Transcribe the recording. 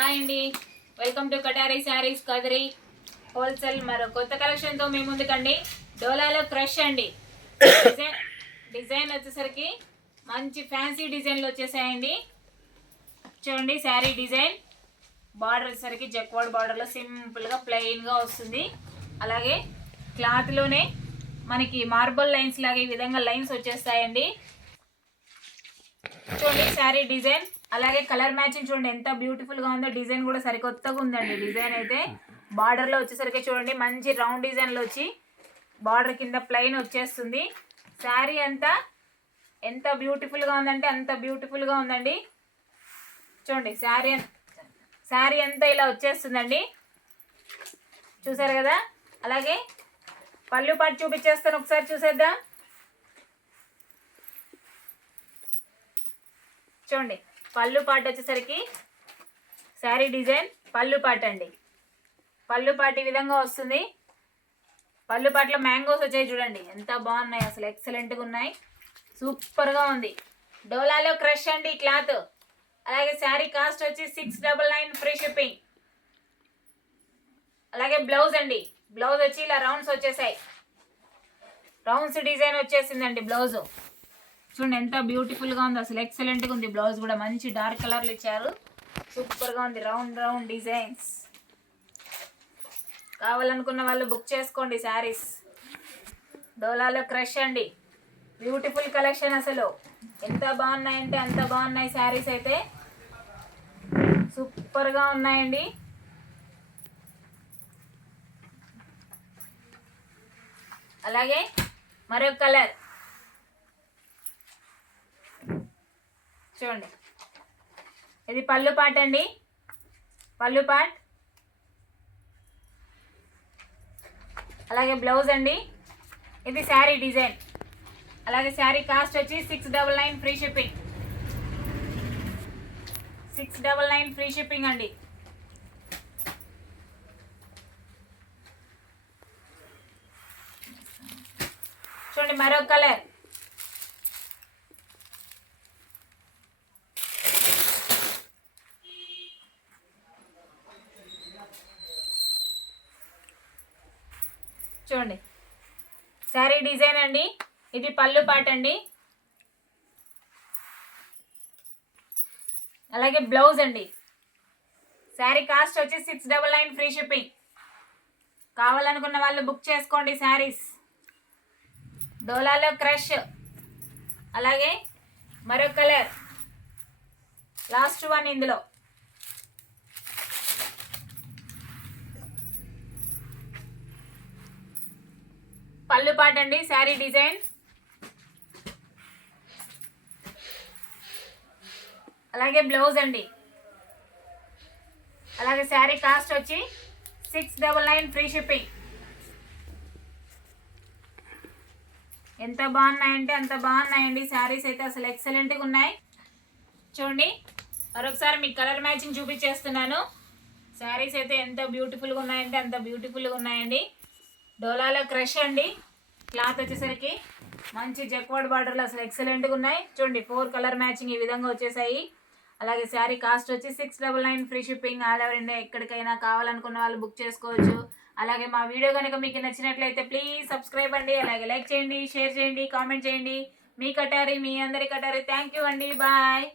Hi అండి, welcome to కటారీ saris Kadiri wholesale. మరో కొత్త కలెక్షన్తో మీ ముందుకండి. డోలాలో క్రష్ అండి. డిజైన్ వచ్చేసరికి మంచి ఫ్యాన్సీ డిజైన్లు వచ్చేసాయండి. చూడండి శారీ డిజైన్. బార్డర్ వచ్చేసరికి జక్వాడ్ బార్డర్లో సింపుల్గా ప్లెయిన్గా వస్తుంది. అలాగే క్లాత్లోనే మనకి మార్బల్ లైన్స్ లాగా ఈ విధంగా లైన్స్ వచ్చేస్తాయండి. చూడండి శారీ డిజైన్. అలాగే కలర్ మ్యాచింగ్ చూడండి ఎంత బ్యూటిఫుల్గా ఉందో. డిజైన్ కూడా సరికొత్తగా ఉందండి. డిజైన్ అయితే బార్డర్లో వచ్చేసరికి చూడండి మంచి రౌండ్ డిజైన్లో వచ్చి బార్డర్ కింద ప్లెయిన్ వచ్చేస్తుంది. శారీ అంతా ఎంత బ్యూటిఫుల్గా ఉందంటే అంత బ్యూటిఫుల్గా ఉందండి. చూడండి శారీ అంతా ఇలా వచ్చేస్తుందండి. చూసారు కదా. అలాగే పళ్ళు పాటు చూపించేస్తాను, ఒకసారి చూసేద్దాం. చూడండి పళ్ళు పాటు వచ్చేసరికి శారీ డిజైన్ పళ్ళు పాటు అండి. పళ్ళు పాటు ఈ విధంగా వస్తుంది. పళ్ళు పాటలో మ్యాంగోస్ వచ్చాయి చూడండి ఎంత బాగున్నాయి, అసలు ఎక్సలెంట్గా ఉన్నాయి, సూపర్గా ఉంది. డోలాలో క్రష్ అండి క్లాత్. అలాగే శారీ కాస్ట్ వచ్చి 699 ఫ్రీ షిప్పింగ్. అలాగే బ్లౌజ్ అండి. బ్లౌజ్ వచ్చి ఇలా రౌండ్స్ వచ్చేసాయి, రౌండ్స్ డిజైన్ వచ్చేసిందండి బ్లౌజ్. చూడండి ఎంత బ్యూటిఫుల్గా ఉంది, అసలు ఎక్సలెంట్గా ఉంది. బ్లౌజ్ కూడా మంచి డార్క్ కలర్లు ఇచ్చారు, సూపర్గా ఉంది. Round round designs. కావాలనుకున్న వాళ్ళు బుక్ చేసుకోండి శారీస్. డోలాలో క్రష్ అండి. బ్యూటిఫుల్ కలెక్షన్, అసలు ఎంత బాగున్నాయంటే అంత బాగున్నాయి. శారీస్ అయితే సూపర్గా ఉన్నాయండి. అలాగే మరొక కలర్ చూడండి. ఇది పళ్ళు పాట్ అండి. పళ్ళు పాట్. అలాగే బ్లౌజ్ అండి. ఇది శారీ డిజైన్. అలాగే శారీ కాస్ట్ వచ్చి 699 ఫ్రీ షిప్పింగ్. 699 ఫ్రీ షిప్పింగ్ అండి. చూడండి మరొక కలర్. చూడండి శారీ డిజైన్ అండి. ఇది పళ్ళు పాట అండి. అలాగే బ్లౌజ్ అండి. శారీ కాస్ట్ వచ్చి 699 ఫ్రీ షిప్పింగ్. కావాలనుకున్న వాళ్ళు బుక్ చేసుకోండి శారీస్. డోలాలో క్రష్. అలాగే మరొక కలర్, లాస్ట్ వన్ ఇందులో. పళ్ళు పాట అండి. శారీ డిజైన్. అలాగే బ్లౌజ్ అండి. అలాగే శారీ కాస్ట్ వచ్చి 699 ఫ్రీ షిప్పింగ్. ఎంత బాగున్నాయంటే అంత బాగున్నాయండి శారీస్ అయితే, అసలు ఎక్సలెంట్గా ఉన్నాయి. చూడండి మరొకసారి మీకు కలర్ మ్యాచింగ్ చూపించేస్తున్నాను. శారీస్ అయితే ఎంత బ్యూటిఫుల్గా ఉన్నాయంటే అంత బ్యూటిఫుల్గా ఉన్నాయండి. డోలాలో క్రష్ అండి. క్లాత్ వచ్చేసరికి మంచి జక్వాడ్ బార్డర్లు, అసలు ఎక్సలెంట్గా ఉన్నాయి. చూడండి 4 కలర్ మ్యాచింగ్ ఈ విధంగా వచ్చేసాయి. అలాగే శారీ కాస్ట్ వచ్చి 699 free shipping. All over India ఎక్కడికైనా. కావాలనుకున్న వాళ్ళు బుక్ చేసుకోవచ్చు. అలాగే మా వీడియో కనుక మీకు నచ్చినట్లయితే ప్లీజ్ సబ్స్క్రైబ్ అండి. అలాగే లైక్ చేయండి, షేర్ చేయండి, కామెంట్ చేయండి. మీ కటారీ, మీ అందరి కటారీ. థ్యాంక్ యూ అండి. బాయ్.